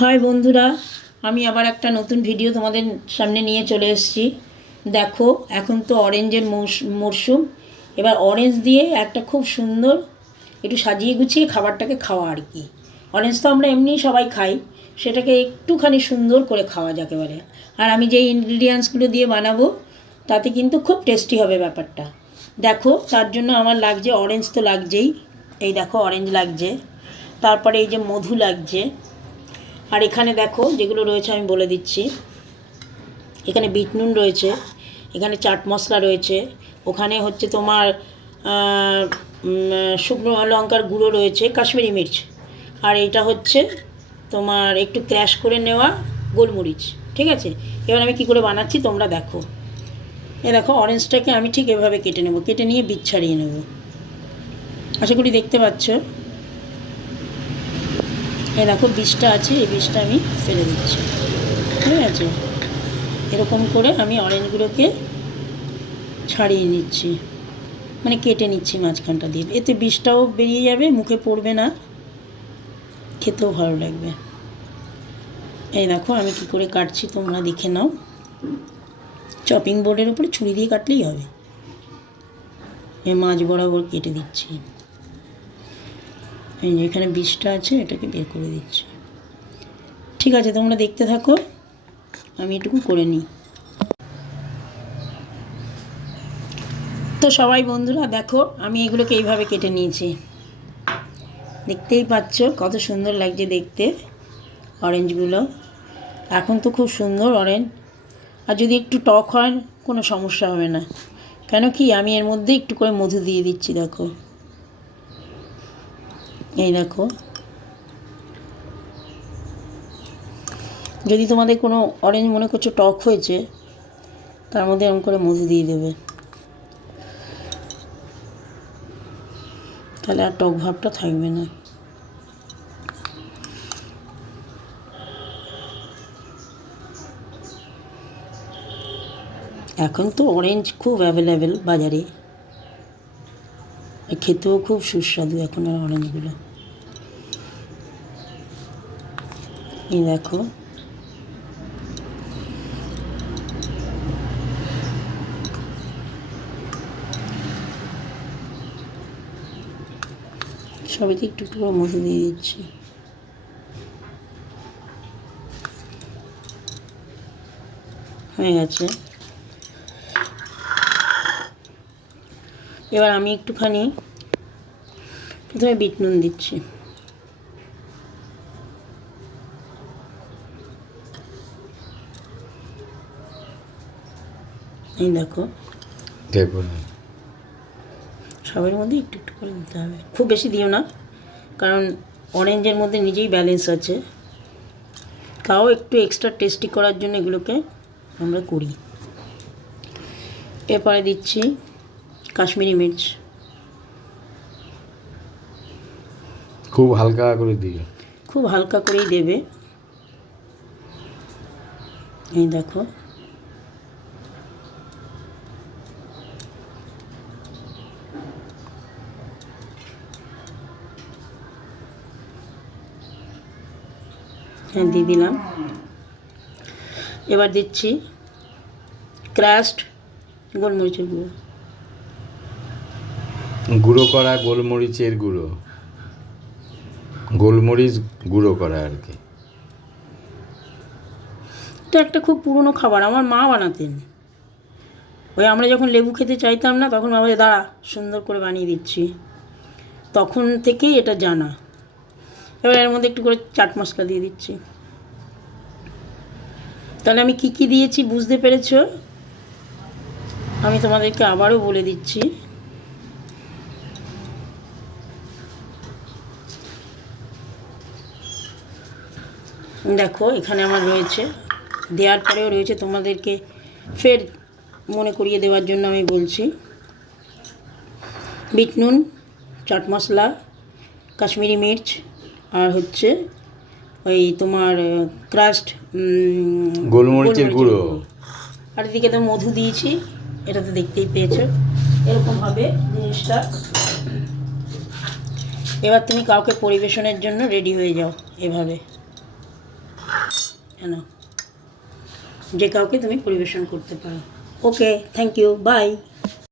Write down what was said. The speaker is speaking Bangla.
হাই বন্ধুরা, আমি আবার একটা নতুন ভিডিও তোমাদের সামনে নিয়ে চলে এসেছি। দেখো, এখন তো অরেঞ্জের মরশুম এবার অরেঞ্জ দিয়ে একটা খুব সুন্দর একটু সাজিয়ে গুছিয়ে খাবারটাকে খাওয়া আর কি। অরেঞ্জ তো আমরা এমনিই সবাই খাই, সেটাকে একটুখানি সুন্দর করে খাওয়া যাকে বলে আর আমি যে ইনগ্রিডিয়েন্টসগুলো দিয়ে বানাবো, তাতে কিন্তু খুব টেস্টি হবে ব্যাপারটা। দেখো, তার জন্য আমার লাগছে অরেঞ্জ তো লাগছেই। এই দেখো অরেঞ্জ লাগছে। তারপরে এই যে মধু লাগছে। আর এখানে দেখো যেগুলো রয়েছে আমি বলে দিচ্ছি। এখানে বিট নুন রয়েছে, এখানে চাট মশলা রয়েছে, ওখানে হচ্ছে তোমার শুকনো লঙ্কার গুঁড়ো রয়েছে, কাশ্মীরি মির্চ। আর এটা হচ্ছে তোমার একটু ক্র্যাশ করে নেওয়া গোলমরিচ, ঠিক আছে? এবার আমি কি করে বানাচ্ছি তোমরা দেখো। এ দেখো, অরেঞ্জটাকে আমি ঠিক এভাবে কেটে নেব, কেটে নিয়ে বীজ ছাড়িয়ে নেব। আশা করি দেখতে পাচ্ছ। এ দেখো বীজটা আছে, এই বীজটা আমি ফেলে দিচ্ছি। ঠিক আছে? এরকম করে আমি অরেঞ্জগুলোকে ছাড়িয়ে নিচ্ছি। মানে কেটে নিচ্ছি মাঝখানটা দিয়ে। এতে বীজটাও বেরিয়ে যাবে, মুখে পড়বে না। খেতেও ভালো লাগবে। এই দেখো আমি কি করে কাটছি তোমরা দেখে নাও। চপিং বোর্ডের উপরে ছুরি দিয়ে কাটলেই হবে। এই মাছ বরাবর কেটে দিচ্ছি। এই যে এখানে বীজটা আছে, এটাকে বের করে দিচ্ছি। ঠিক আছে, তোমরা দেখতে থাকো। আমি এটুকু করে নিই। তো সবাই বন্ধুরা, দেখো, আমি এগুলোকে এইভাবে কেটে নিয়েছি। দেখতেই পাচ্ছ কত সুন্দর লাগছে দেখতে অরেঞ্জগুলো এখন তো খুব সুন্দর অরেঞ্জ আর যদি একটু টক হয়, কোনো সমস্যা হবে না। কেন কি, আমি এর মধ্যে একটু করে মধু দিয়ে দিচ্ছি, দেখো। এই দেখো। যদি তোমাদের কোনো অরেঞ্জ মনে করছ টক হয়েছে, তার মধ্যে এরকম করে মধু দিয়ে দেবে। তাহলে আর টক ভাবটা থাকবে না। এখন তো অরেঞ্জ খুব অ্যাভেলেবেল বাজারে। খেতেও খুব সুস্বাদু এখন আর অরেঞ্জগুলো এই দেখো সবাইকে একটু একটু করে মধু দিয়ে দিচ্ছি। হয়ে গেছে। এবার আমি একটুখানি প্রথমে বিট নুন দিচ্ছি। এই দেখো। সবের মধ্যে একটু একটু করে দিতে হবে। খুব বেশি দিও না কারণ অরেঞ্জের মধ্যে নিজেই ব্যালেন্স আছে। তাও একটু এক্সট্রা টেস্টি করার জন্য এগুলোকে আমরা করি। এরপরে দিচ্ছি কাশ্মীরি মির্চ। খুব হালকা করে দিও। খুব হালকা করেই দেবে। এই দেখো। দিয়ে দিলাম। এবার দিচ্ছি ক্রাস্ট গোলমরিচের গুঁড়ো। গুঁড়ো করা গোলমরিচের গুঁড়ো। গোলমরিচ গুঁড়ো করা আর কি। এটা একটা খুব পুরনো খাবার আমার মা বানাতেন। ওই আমরা যখন লেবু খেতে চাইতাম না তখন বাবা দাঁড়া সুন্দর করে বানিয়ে দিচ্ছি। তখন থেকেই এটা জানা। এবার এর মধ্যে একটু করে চাট মশলা দিয়ে দিচ্ছি। তাহলে আমি কি কি দিয়েছি বুঝতে পেরেছ? আমি তোমাদেরকে আবারও বলে দিচ্ছি। দেখো, এখানে আমার রয়েছে। দেওয়ার পরেও রয়েছে তোমাদেরকে ফের মনে করিয়ে দেওয়ার জন্য আমি বলছি। বিট নুন, চাট মশলা, কাশ্মীরি মির্চ আর হচ্ছে ওই তোমার ক্রাস্ট গোলমরিচের গুঁড়ো। আর এদিকে তো মধু দিয়েছি এটা তো দেখতেই পেয়েছ। এরকম হবে জিনিসটা। এবার তুমি কাউকে পরিবেশনের জন্য রেডি হয়ে যাও এভাবে। কেন? যে কাউকে তুমি পরিবেশন করতে পারো। Okay thank you by